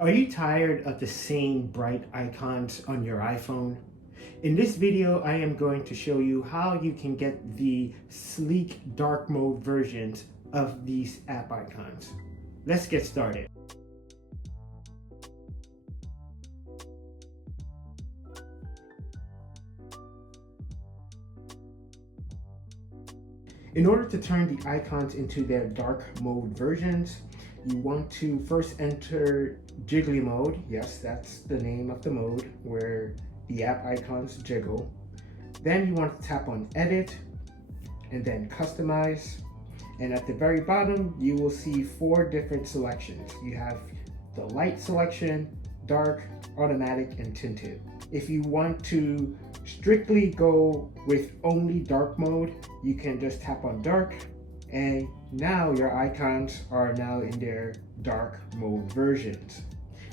Are you tired of the same bright icons on your iPhone? In this video, I am going to show you how you can get the sleek dark mode versions of these app icons. Let's get started. In order to turn the icons into their dark mode versions, you want to first enter jiggly mode. Yes, that's the name of the mode where the app icons jiggle. Then you want to tap on edit and then customize. And at the very bottom, you will see 4 different selections. You have the light selection, dark, automatic, and tinted. If you want to strictly go with only dark mode, you can just tap on dark, and now your icons are now in their dark mode versions.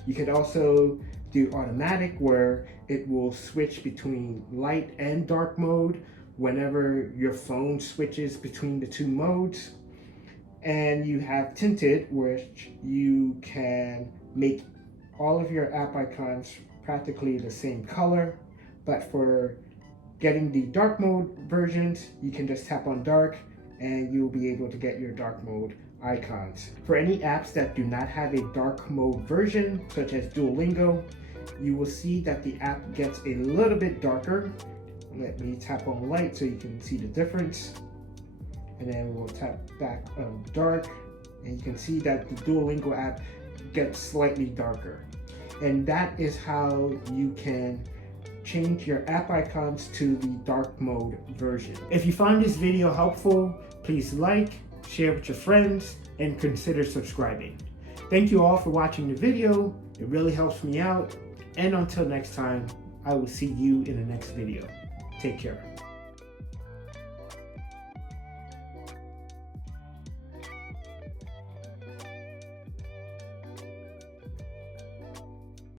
You can also do automatic, where it will switch between light and dark mode whenever your phone switches between the two modes. And you have tinted, which you can make all of your app icons practically the same color, but for getting the dark mode versions, you can just tap on dark and you'll be able to get your dark mode icons. For any apps that do not have a dark mode version, such as Duolingo, you will see that the app gets a little bit darker. Let me tap on light so you can see the difference. And then we'll tap back on dark, and you can see that the Duolingo app gets slightly darker. And that is how you can change your app icons to the dark mode version. If you found this video helpful, please like, share with your friends, and consider subscribing. Thank you all for watching the video. It really helps me out. And until next time, I will see you in the next video. Take care.